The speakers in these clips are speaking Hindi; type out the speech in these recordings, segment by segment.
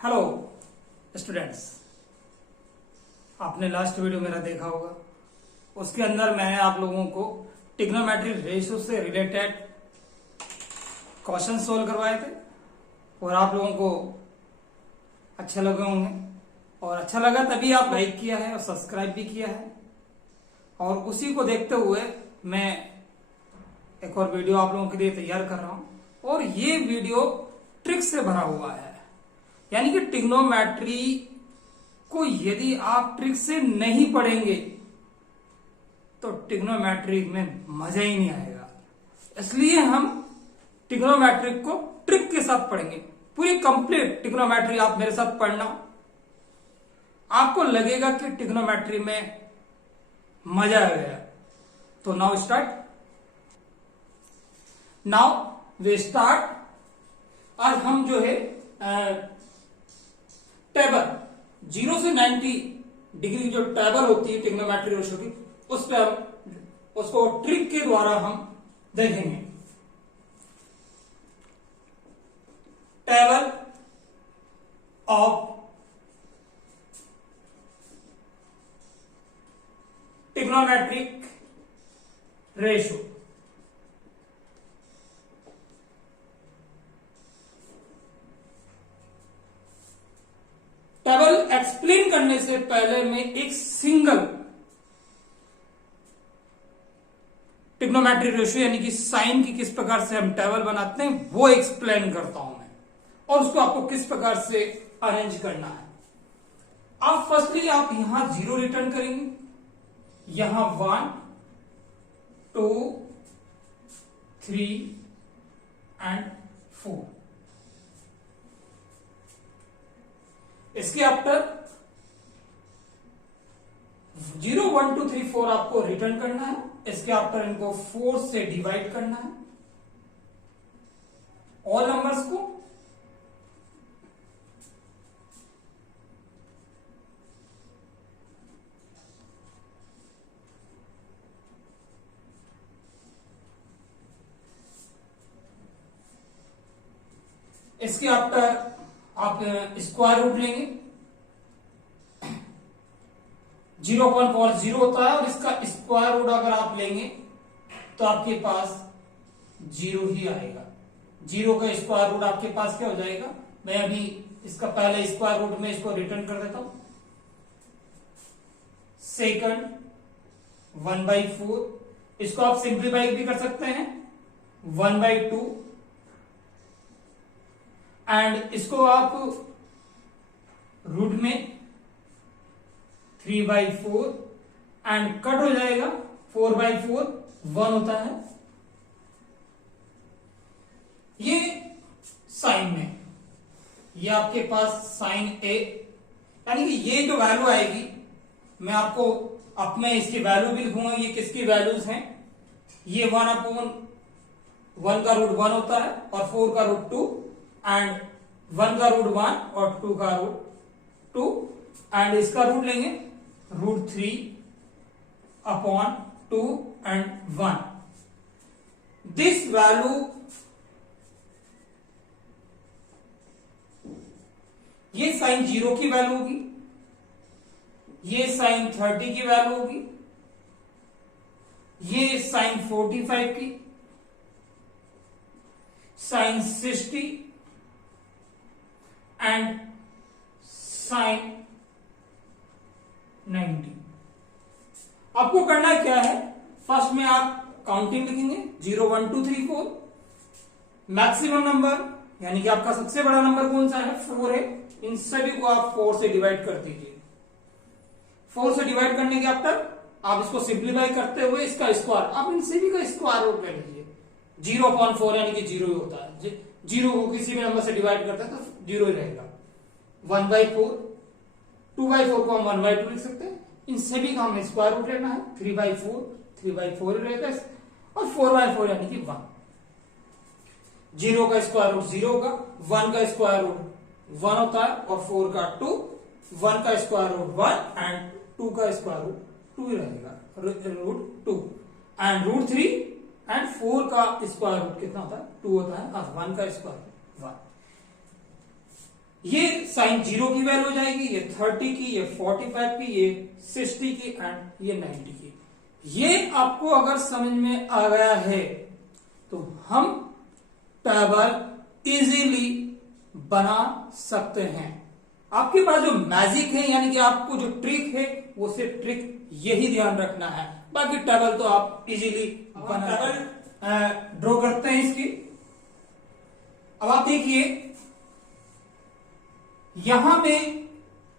हेलो स्टूडेंट्स, आपने लास्ट वीडियो मेरा देखा होगा। उसके अंदर मैंने आप लोगों को ट्रिग्नोमेट्री रेशियो से रिलेटेड क्वेश्चन सोल्व करवाए थे और आप लोगों को अच्छे लगे होंगे। और अच्छा लगा तभी आप लाइक किया है और सब्सक्राइब भी किया है। और उसी को देखते हुए मैं एक और वीडियो आप लोगों के लिए तैयार कर रहा हूं। और ये वीडियो ट्रिक से भरा हुआ है, यानी कि ट्रिग्नोमेट्री को यदि आप ट्रिक से नहीं पढ़ेंगे तो ट्रिग्नोमेट्री में मजा ही नहीं आएगा। इसलिए हम ट्रिग्नोमेट्री को ट्रिक के साथ पढ़ेंगे। पूरी कंप्लीट ट्रिग्नोमेट्री आप मेरे साथ पढ़ना, आपको लगेगा कि ट्रिग्नोमेट्री में मजा आ गया। तो now start. Now we start. आज हम जो है टेबल 0 से 90 डिग्री की जो टेबल होती है ट्रिग्नोमेट्री रेशियो की, उस पर हम उसको ट्रिक के द्वारा हम देखेंगे। Table of trigonometric ratio. Table explain करने से पहले मैं एक सिंगल ट्रिग्नोमेट्री रेशियो यानी कि साइन की किस प्रकार से हम टेबल बनाते हैं वो एक्सप्लेन करता हूं मैं, और उसको आपको किस प्रकार से अरेंज करना है। आप फर्स्टली आप यहां 0 रिटर्न करेंगे, यहां 1 2 3 एंड 4। इसके आफ्टर 0 1 2 3 4 आपको रिटर्न करना है। इसके आफ्टर इनको 4 से डिवाइड करना है, ऑल नंबर्स को। इसके आफ्टर आप स्क्वायर रूट लेंगे। 0.4 0 होता है और इसका स्क्वायर रूट अगर आप लेंगे तो आपके पास 0 ही आएगा। 0 का स्क्वायर रूट आपके पास क्या हो जाएगा? मैं अभी इसका पहले स्क्वायर रूट में इसको रिटर्न कर देता हूं। सेकंड 1/4, इसको आप सिंप्लीफाई भी कर सकते हैं 1/2, एंड इसको आप रूट में 3/4 एंड कट हो जाएगा 4/4 1 होता है। ये साइन में, ये आपके पास साइन ए, यानी कि ये जो वैल्यू आएगी मैं आपको अपने इसकी वैल्यू भी लिखूंगा। ये किसकी वैल्यूज हैं? ये 1/1 का रूट 1 होता है और 4 का रूट 2 एंड 1 का रूट 1 और 2 का रूट 2 एंड इसका रूट लेंगे रूट 3/2 एंड 1। दिस वैल्यू, ये साइन 0 की वैल्यू होगी, ये साइन 30 की वैल्यू होगी, ये साइन 45 की, साइन 60 एंड साइन 90। आपको करना क्या है? फर्स्ट में आप काउंटिंग लिखेंगे 0 1 2 3 4। मैक्सिमम नंबर यानी कि आपका सबसे बड़ा नंबर कौन सा है? 4 है। इन सभी को आप 4 से डिवाइड कर दीजिए। 4 से डिवाइड करने के आफ्टर आप इसको सिंप्लीफाई करते हुए इसका स्क्वायर, आप इन सभी का स्क्वायर रूट ले लीजिए। 0.4 यानी कि 0 ही होता है। 0 को किसी भी नंबर से डिवाइड करते हैं तो 0 ही रहेगा। 1/4, 2/4 को हम 1/2 लिख सकते हैं। इन सभी का हमें स्क्वायर रूट लेना है। 3/4 3/4 ही रहेगा और 4/4 यानी कि 1। 0 का स्क्वायर रूट 0 होगा, 1 का स्क्वायर रूट 1 होता है और 4 का 2, 1 का स्क्वायर रूट 1 एंड 2 का स्क्वायर रूट 2 ही रहेगा, रूट 2 एंड रूट 3 एंड 4 का स्क्वायर रूट कितना होता है? 2 होता है और 1 का स्क्वायर 1। ये साइन 0 की वैल्यू हो जाएगी, ये 30 की, ये 45 की, ये 60 की एंड ये 90 की। ये आपको अगर समझ में आ गया है तो हम टेबल इजीली बना सकते हैं। आपके पास जो मैजिक है यानी कि आपको जो ट्रिक है वो सिर्फ ट्रिक यही ध्यान रखना है, बाकी टेबल तो आप इजीली बना। टेबल ड्रॉ करते हैं इसकी। अब आप देखिए यहां में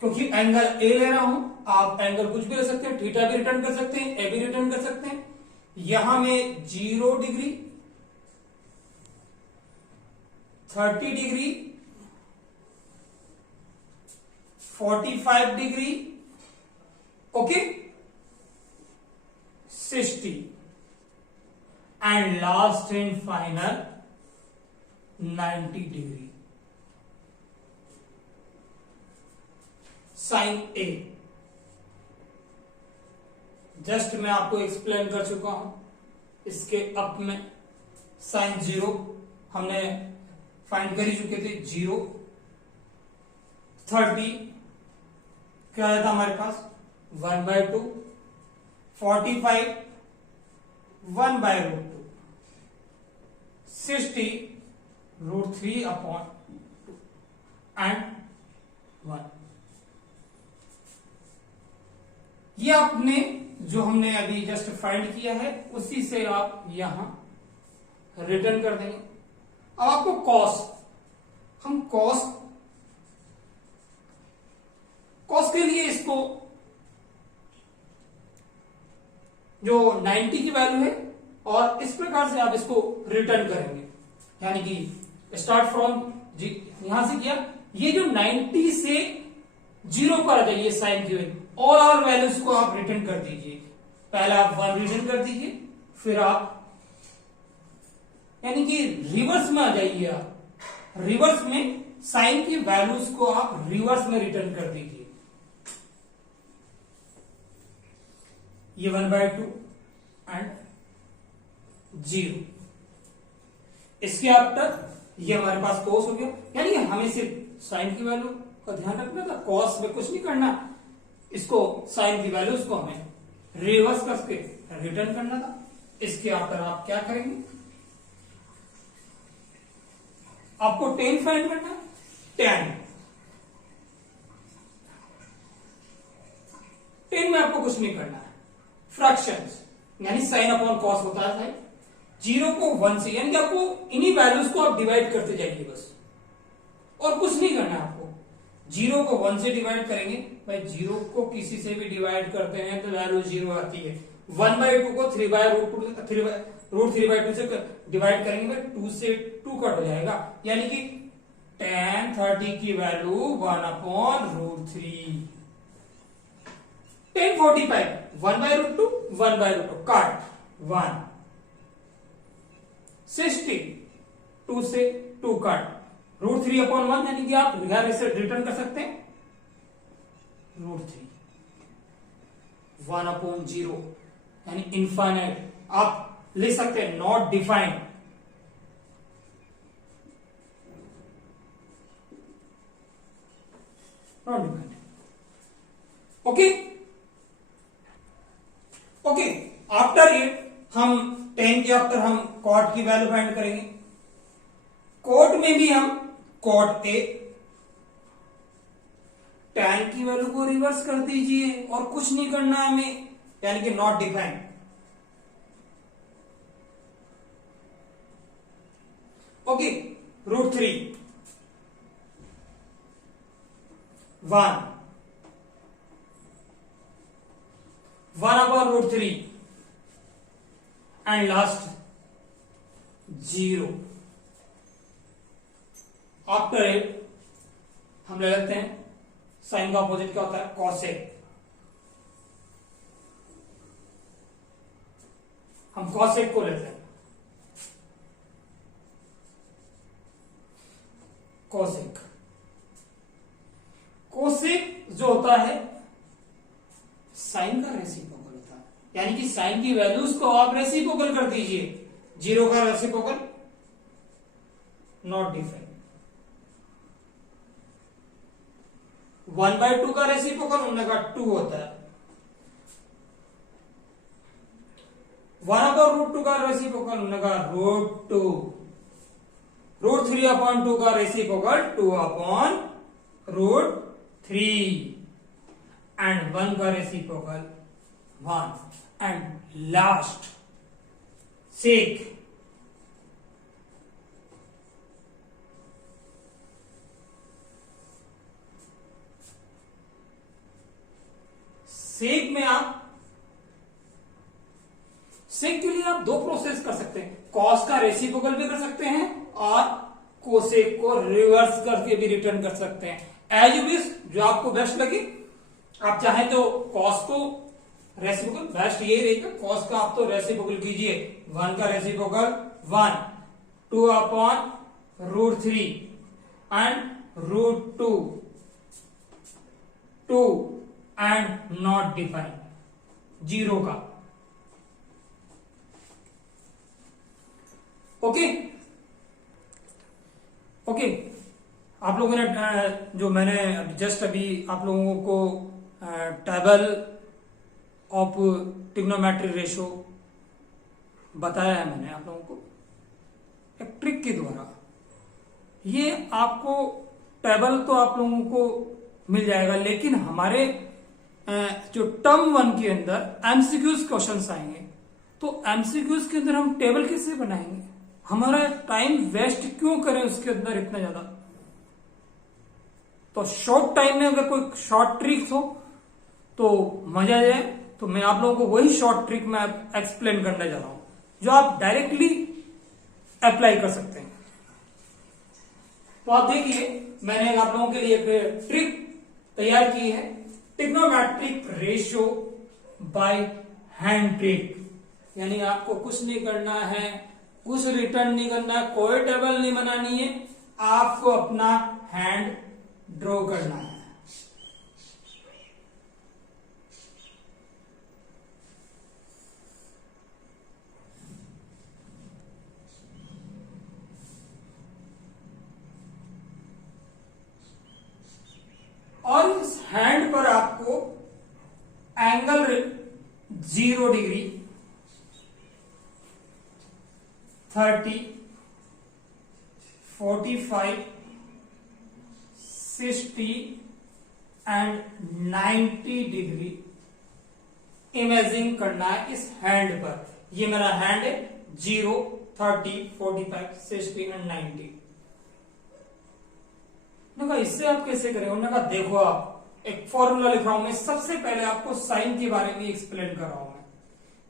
क्योंकि एंगल ए ले रहा हूं, आप एंगल कुछ भी ले सकते हैं, थीटा भी रिटर्न कर सकते हैं, ए भी रिटर्न कर सकते हैं। यहां में 0 degree, 30 degree, 45 degree, okay, 60 and last and final 90 degree. Sine A just मैं आपको एक्सप्लेन कर चुका हूं। इसके अप में साइन 0 हमने फाइंड कर ही चुके थे, 0, 30 क्या आया था हमारे पास 1/2, 45 1/√2, 60 √3/2 एंड 1। ये आपने जो हमने अभी जस्ट फाइंड किया है उसी से आप यहां रिटर्न कर देंगे। अब आपको कॉस, हम कॉस के लिए इसको जो 90 की वैल्यू है और इस प्रकार से आप इसको रिटर्न करेंगे, यानी कि स्टार्ट फ्रॉम यहां से किया, ये जो 90 से 0 पर आ जाइए साइन की वैल्यू, और वैल्यूज को आप रिटर्न कर दीजिए। पहले आप 1 रिटर्न कर दीजिए, फिर आप यानी कि रिवर्स में आ जाइए, आप रिवर्स में साइन की वैल्यूज को आप रिवर्स में रिटर्न कर दीजिए। ये 1/2 एंड 0, इसके आफ्टर ये हमारे पास कॉस हो गया, यानी कि हमें सिर्फ साइन की वैल्यू का ध्यान रखना था, कॉस में कुछ नहीं करना। इसको साइन की वैल्यूज को हमें रिवर्स करके रिटर्न करना था। इसके आफ्टर आप क्या करेंगे, आपको tan फाइंड करना है। tan में आपको कुछ नहीं करना है, फ्रैक्शंस यानी साइन अपॉन कॉस होता है 0 को 1 से, यानी कि आपको इन्हीं वैल्यूज को आप डिवाइड करते जाइए बस, और कुछ नहीं करना है आपको। 0 को 1 से डिवाइड करेंगे, भाई 0 को किसी से भी डिवाइड करते हैं तो वैल्यू 0 आती है। 1/2 को 3/√3/2 से डिवाइड करेंगे, 2 से 2 कट हो जाएगा, यानी कि tan 30 की वैल्यू 1/√3। tan 45 1/√2 1/√2 काट 1, 60 2 से 2 काट √3/1, यानी कि आप इसे रिटर्न कर सकते हैं √3, 1/0 यानी इनफाइनाइट आप ले सकते हैं, not defined. Not defined, okay okay. After it हम tan के आफ्टर हम cot की वैल्यू फाइंड करेंगे। cot में भी हम cot A, tan की वैल्यू को रिवर्स कर दीजिए और कुछ नहीं करना हमें, यानी कि not defined. Okay, √3 1 1/√3 and last 0। After it हम ले लेते हैं साइन का अपोजिट क्या होता है, कॉसेक। हम कॉसेक को लेते हैं, कोसेक। कोसेक जो होता है साइन का रेसिप्रोकल होता है, यानी कि साइन की वैल्यूज को आप रेसिप्रोकल कर दीजिए। 0 का रेसिप्रोकल नॉट डिफाइंड, 1/2 का रेसिप्रोकल हमने कहा 2 होता है। 1/√2 का रेसिप्रोकल हमने कहा √2। √3/2 का रेसिप्रोकल 2/√3 एंड 1 का रेसिप्रोकल 1 एंड लास्ट सेक सेक के लिए आप दो प्रोसेस कर सकते हैं, कॉस का रेसिप्रोकल भी कर सकते हैं और कोसेक को रिवर्स करके भी रिटर्न कर सकते हैं। एज यू विश, जो आपको बेस्ट लगे। आप चाहें तो कॉस को रेसिप्रोकल, बेस्ट ये रहेगा कॉस का आप तो रेसिप्रोकल कीजिए। 1 का reciprocal 1, 2/√3 and √2, 2 and not defined, 0 का। ओके ओके, आप लोगों ने जो मैंने जस्ट अभी आप लोगों को टेबल ऑफ ट्रिग्नोमेट्री रेशो बताया है मैंने आप लोगों को एक ट्रिक के द्वारा। ये आपको टेबल तो आप लोगों को मिल जाएगा, लेकिन हमारे जो टर्म 1 के अंदर एमसीक्यूज क्वेश्चंस आएंगे, तो एमसीक्यूज के अंदर हम टेबल कैसे बनाएंगे? हमारा टाइम वेस्ट क्यों करें उसके अंदर इतना ज्यादा? तो शॉर्ट टाइम में अगर कोई शॉर्ट ट्रिक हो तो मजा आ जाए। तो मैं आप लोगों को वही शॉर्ट ट्रिक में एक्सप्लेन करने जा रहा हूं, जो आप डायरेक्टली अप्लाई कर सकते हैं। तो आप देखिए, मैंने आप लोगों के लिए एक ट्रिक तैयार की है, trigonometric ratio by hand trick. यानी आपको कुछ नहीं करना है, कुछ रिटर्न नहीं करना है, कोई टेबल नहीं बनानी है, आपको अपना हैंड ड्रॉ करना है। और इस हैंड पर आपको angle 0 degree, 30, 45, 60 and 90 degree imagine करना है इस हैंड पर। ये मेरा हैंड है, 0, 30, 45, 60 एंड 90। इससे आप कैसे करें? उन्होंने कहा देखो, आप एक फॉर्मूला लिख रहा हूं मैं, सबसे पहले आपको साइन के बारे में एक्सप्लेन कर रहा हूं मैं।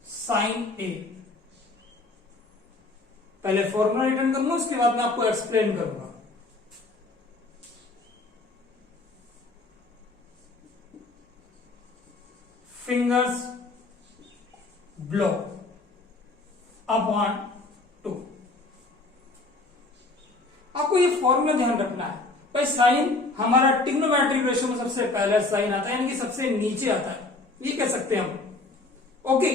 साइन ए, पहले फॉर्मूला रिटर्न करूंगा, उसके बाद मैं आपको एक्सप्लेन करूंगा। Fingers blow upon 2। आपको ये फॉर्मूला ध्यान रखना है भाई। साइन हमारा ट्रिग्नोमेट्रिक रेशियो में सबसे पहले साइन आता है, यानी कि सबसे नीचे आता है, ये कह सकते हैं हम। ओके,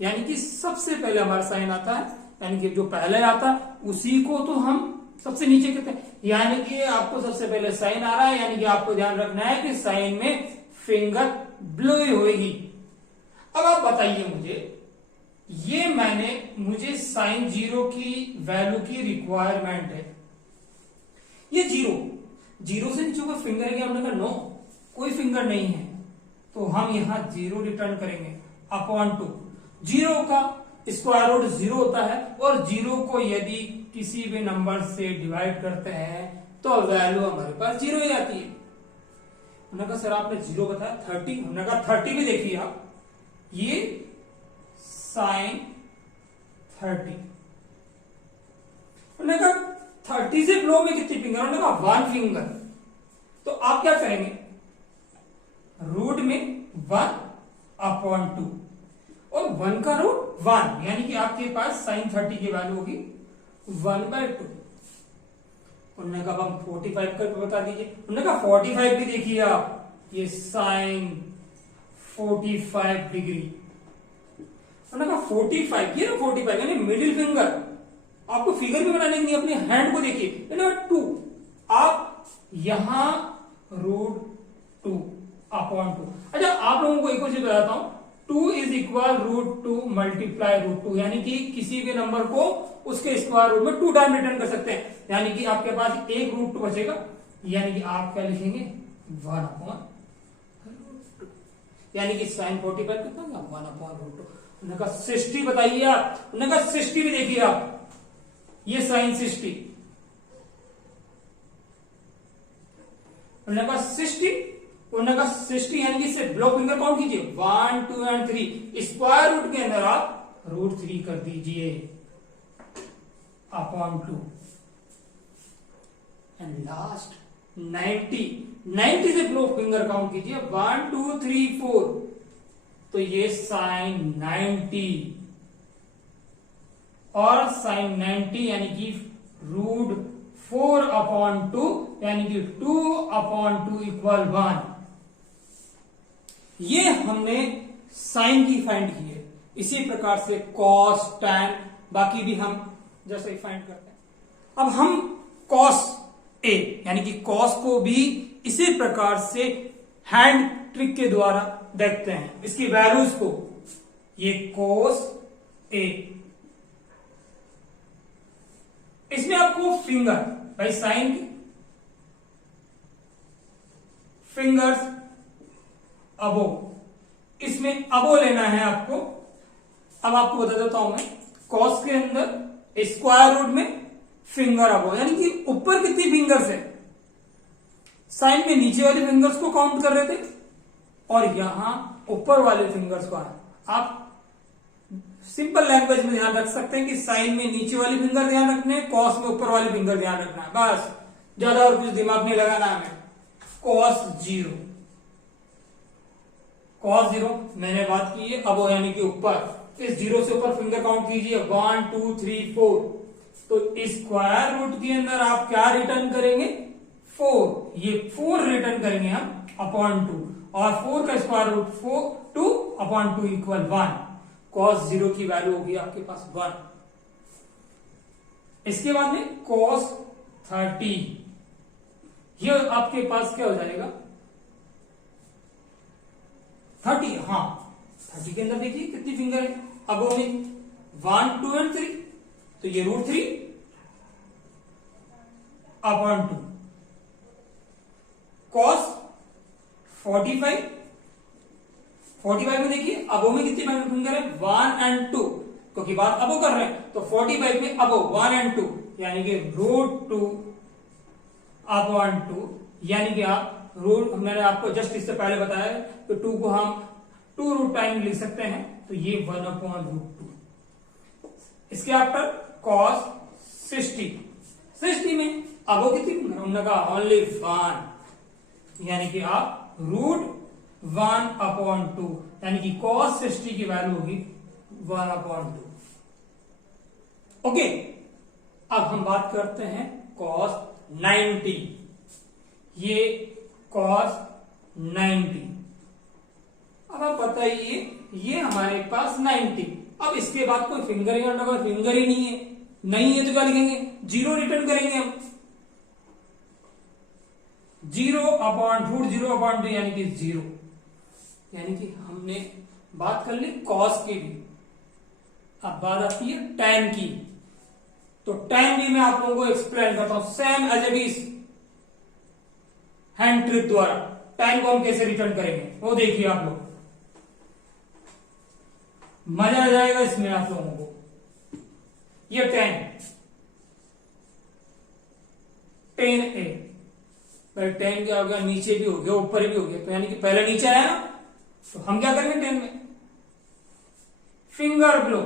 यानी कि सबसे पहले हमारा साइन आता है, यानी कि जो पहले आता है उसी को तो हम सबसे नीचे कहते हैं। यानी कि आपको सबसे पहले साइन आ रहा है, यानी कि आपको ध्यान रखना है कि साइन में फिंगर ब्लो ही होगी। अब आप बताइए मुझे साइन 0 की वैल्यू की रिक्वायरमेंट है। ये 0 से नीचे कोई फिंगर है? हमने कहा नो, कोई फिंगर नहीं है, तो हम यहां 0 रिटर्न करेंगे अपॉन 2। 0 का स्क्वायर रूट 0 होता है, और 0 को यदि किसी भी नंबर से डिवाइड करते हैं तो वैल्यू हमारे पास 0 ही आती है। उन्होंने कहा सर आपने 0 बताया, 30। हमने कहा 30 भी देखिए आप, ये साइन 30। उन्होंने कहा 30 से ब्लो में कितनी फिंगर? उन्होंने कहा 1 फिंगर। तो आप क्या करेंगे? रूट में 1 अपॉन 2, और 1 का रूट 1, यानी कि आपके पास साइन 30 की वैल्यू होगी 1/2। उन्होंने कहा हम 45 का बता दीजिए। उन्होंने कहा 45 भी देखिए आप, ये साइन 45 डिग्री। उन्होंने कहा 45, ये ना 45 यानी मिडिल फिंगर। आपको फिगर भी बनाने की नहीं, अपने हैंड को देखिए, 2। आप यहां रूट 2 अपॉन 2। अच्छा, आप लोगों को एक और चीज बताता हूं, 2 इज इक्वल √2 मल्टीप्लाई √2, यानी कि किसी भी नंबर को उसके स्क्वायर रूट में 2 टाइम रिटर्न कर सकते हैं, यानी कि आपके पास एक √2 बचेगा, यानी कि आप क्या लिखेंगे 1 अपॉन, यानी कि साइन 45 कितना होगा 1 अपॉन √2। उन्होंने कहा 60 बताइए आप, उन्होंने कहा 60 भी देखिए आप, ये साइन 60, उन्होंने कहा 60, उन्होंने कहा 60 यानी कि इसे ब्लॉक फिंगर काउंट कीजिए 1 2 एंड 3, स्क्वायर रूट के अंदर आप √3 कर दीजिए अपॉन 2, एंड लास्ट 90 से ब्लॉक फिंगर काउंट कीजिए 1 2 3 4, तो ये साइन 90 और साइन 90 यानी कि √4 अपॉन 2, यानी कि 2 अपॉन 2 इक्वल 1। ये हमने साइन की फाइंड की है। इसी प्रकार से कॉस, टैन, बाकी भी हम जैसे फाइंड करते हैं। अब हम कॉस ए यानी कि कॉस को भी इसी प्रकार से हैंड ट्रिक के द्वारा देखते हैं, इसकी वैल्यूज को। ये कॉस ए, इसमें आपको फिंगर भाई साइन की फिंगर्स अबो, इसमें अबो लेना है आपको। अब आपको बता देता हूं मैं, कॉस के अंदर स्क्वायर रूट में फिंगर अबो, यानी कि ऊपर कितनी फिंगर्स है, साइन में नीचे वाले फिंगर्स को काउंट कर रहे थे और यहां ऊपर वाले फिंगर्स को। आप सिंपल लैंग्वेज में ध्यान रख सकते हैं कि साइन में नीचे वाले फिंगर ध्यान रखने हैं, कॉस में ऊपर वाले फिंगर ध्यान रखना है, बस ज्यादा और कुछ दिमाग नहीं लगाना हमें। कॉस 0, कॉस 0 मैंने बात की है, अब यानी कि ऊपर, इस 0 से ऊपर फिंगर काउंट कीजिए 1 2 3 4, तो स्क्वायर रूट के अंदर आप क्या रिटर्न करेंगे 4, ये 4 रिटर्न करेंगे हम अपॉन 2, और 4 का square root 2 upon 2 equal 1। Cos 0 की वैल्यू होगी आपके पास 1। इसके बाद में कॉस 30, ये आपके पास क्या हो जाएगा 30, हाँ 30 के अंदर देखिए कितनी फिंगर है, अब वो में 1 2 एंड 3, तो ये √3 अपॉन 2। कॉस 45 में देखिए अबो में कितनी फिंगर है 1 एंड 2, क्योंकि बात अबो कर रहे हैं, तो 45 में अबो 1 एंड 2, यानी कि √2 अपॉन 2, यानी कि आप रूट, मैंने आपको जस्ट इससे पहले बताया तो 2 को हम 2 रूट टाइम लिख सकते हैं, तो ये 1 अपॉन √2। इसके आफ्टर कॉस 60 में अबो कितनी फिंगर, उन्होंने कहा ओनली 1, यानी कि आप √1 अपॉन 2, यानी कि कॉस 60 की वैल्यू होगी 1 अपॉन 2। ओके, अब हम बात करते हैं कॉस 90। ये कॉस 90, अब आप बताइए ये हमारे पास 90, अब इसके बाद कोई फिंगर ही फिंगर ही नहीं है, नहीं है तो क्या लिखेंगे 0 रिटर्न करेंगे हम, 0 अपॉन √0 अपॉन 2, यानी कि 0, यानी कि हमने बात कर ली कॉस की भी। अब बात आती है टैन की, तो टैन भी मैं आप लोगों को एक्सप्लेन करता हूं same as it is hand trick द्वारा। टैन को हम कैसे रिटर्न करेंगे वो देखिए आप लोग, मजा आ जाएगा इसमें आप लोगों को। ये टेन ए, भाई टेन क्या हो गया, नीचे भी हो गया ऊपर भी हो गया, तो यानी कि पहले नीचे आया ना, तो हम क्या करेंगे 10 में फिंगर ब्लो,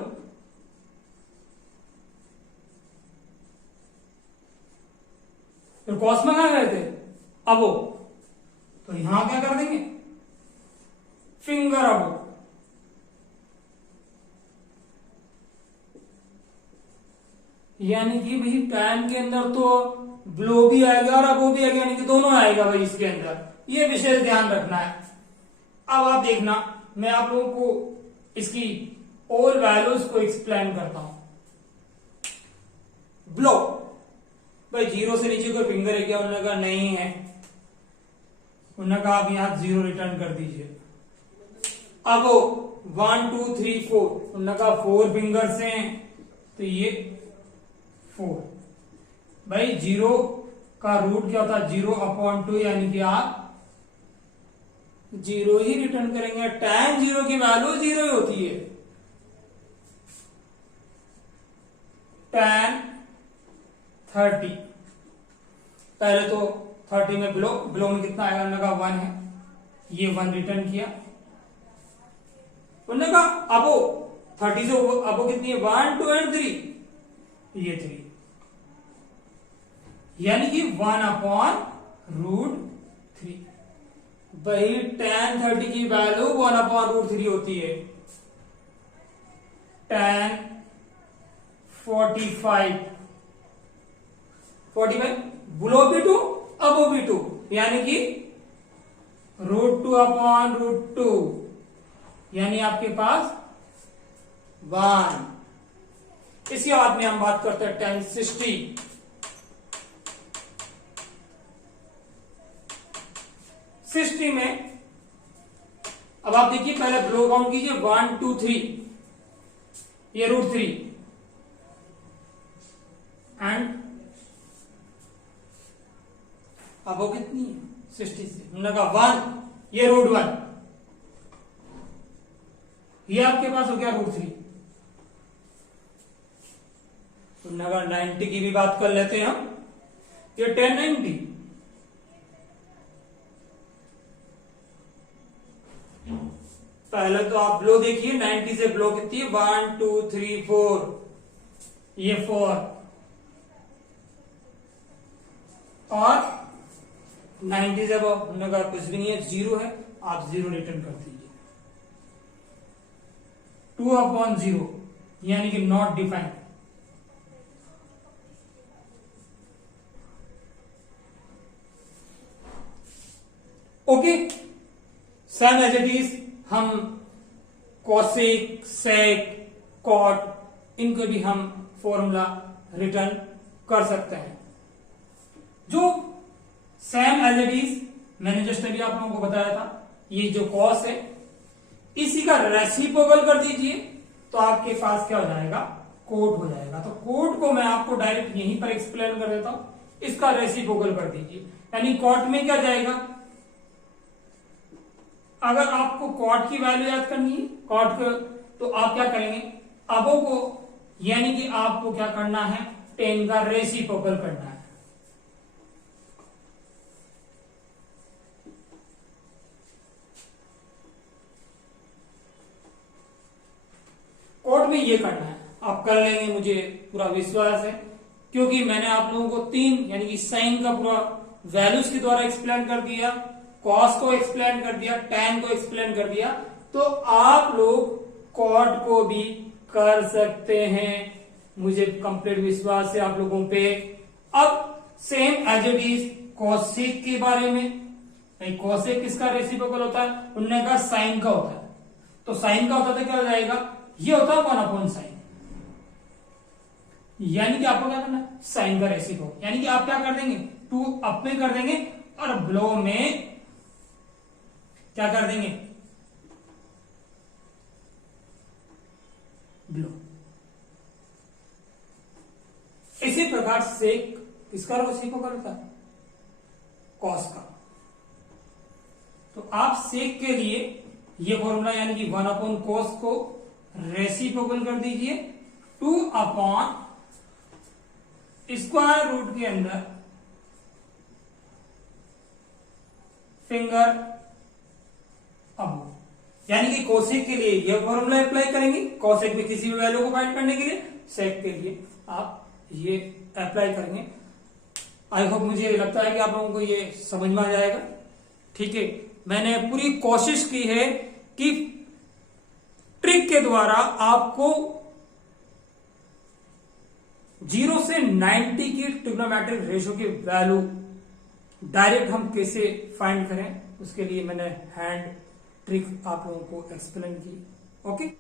फिर कॉस में कहां गए थे अबो, तो यहां क्या कर देंगे फिंगर अबो, यानी कि भाई टैन के अंदर तो ब्लो भी आएगा और अबो भी आएगा, यानी कि दोनों आएगा भाई इसके अंदर, ये विशेष ध्यान रखना है। अब आप देखना, मैं आप लोगों को इसकी और वैल्यूज को एक्सप्लेन करता हूं। ब्लो, भाई 0 से नीचे कोई फिंगर है क्या, उन्होंने कहा नहीं है, उन्होंने कहा आप यहाँ 0 रिटर्न कर दीजिए। अब 1 2 3 4, उन्होंने कहा 4 फिंगर्स हैं तो ये 4। भाई 0 का रूट क्या होता है? 0/2, यानी कि आप 0 ही रिटर्न करेंगे। tan 0 की वैल्यू 0 ही होती है। tan 30, पहले तो 30 में बिलो में कितना आएगा? उन्होंने कहा 1 है, ये 1 रिटर्न किया। उन्होंने कहा अब 30 से अब कितनी है? 1 2 एंड 3, ये 3, यानी कि 1/√3। वही tan 30 की वैल्यू 1/√3 होती है। tan 45 बिलो भी 2 अबो भी 2, यानी कि √2/√2, यानी आपके पास 1। इसके बाद में हम बात करते हैं tan 60। में अब आप देखिए, पहले बिलो काउंट कीजिए 1 2 3, ये √3 एंड अब वो कितनी है? 60 से हमने कहा 1, ये √1, ये आपके पास हो गया √3। तुमने कहा 90 की भी बात कर लेते हैं हम, ये 1090, पहले तो आप बिलो देखिए, 90 से बिलो कितनी है? 1 2 3 4, ये 4, और 90 से अब हमने कहा कुछ भी नहीं है, 0 है, आप 0 रिटर्न कर दीजिए। 2/0, यानी कि not defined. Okay, same as it is हम कोसेक, सेक, कॉट, इनको भी हम फॉर्मूला रिटर्न कर सकते हैं। जो सेम एज इट इज मैंने जस्ट अभी आप लोगों को बताया था, ये जो कॉस है इसी का रेसिप्रोकल कर दीजिए तो आपके पास क्या हो जाएगा? कोट हो जाएगा। तो कोट को मैं आपको डायरेक्ट यहीं पर एक्सप्लेन कर देता हूं, इसका रेसिप्रोकल कर दीजिए, यानी कॉट में क्या जाएगा? अगर आपको कॉट की वैल्यू याद करनी है, कॉट तो आप क्या करेंगे? अबो को, यानी कि आपको क्या करना है? 10 का रेसिप्रोकल करना है। कोट में ये करना है, आप कर लेंगे, मुझे पूरा विश्वास है, क्योंकि मैंने आप लोगों को 3 यानी कि साइन का पूरा वैल्यूज के द्वारा एक्सप्लेन कर दिया, कॉस को एक्सप्लेन कर दिया, टैन को एक्सप्लेन कर दिया, तो आप लोग कॉट को भी कर सकते हैं। मुझे कंप्लीट विश्वास है आप लोगों पे। अब same as it is cosec के बारे में। कॉसेक किसका रेसिप्रोकल होता है? उन्होंने कहा साइन का होता है। तो साइन का होता था, क्या हो जाएगा? ये होता है 1/sin, यानी कि आपको क्या करना है? साइन का रेसिप्रोकल, यानी कि आप क्या कर देंगे? 2 अप में कर देंगे और बिलो में क्या कर देंगे? बिलो। इसी प्रकार से किसका रेसिप्रोकल होता है? कॉस का। तो आप सेक के लिए ये फॉर्मूला, यानी कि 1/cos को रेसिप्रोकल कर दीजिए 2/√, के अंदर फिंगर अब, यानी कि कोसेक के लिए यह फॉर्मूला अप्लाई करेंगे, कोसेक में किसी भी वैल्यू को फाइंड करने के लिए, सेक के लिए आप ये अप्लाई करेंगे। आई होप, मुझे लगता है कि आप लोगों को ये समझ में आ जाएगा। ठीक है, मैंने पूरी कोशिश की है कि ट्रिक के द्वारा आपको 0 से 90 की ट्रिग्नोमेट्रिक रेशियो की वैल्यू डायरेक्ट हम कैसे फाइंड करें, उसके लिए मैंने हैंड ट्रिक आप लोगों को एक्सप्लेन की। ओके,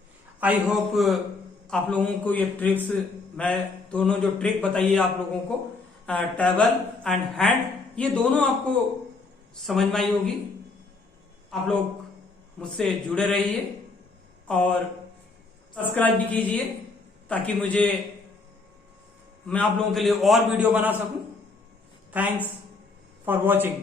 आई होप आप लोगों को ये ट्रिक्स, मैं दोनों जो ट्रिक बताइए आप लोगों को, टेबल एंड हैंड, ये दोनों आपको समझ में आई होगी। आप लोग मुझसे जुड़े रहिए और सब्सक्राइब भी कीजिए ताकि मैं आप लोगों के लिए और वीडियो बना सकूं। Thanks for watching.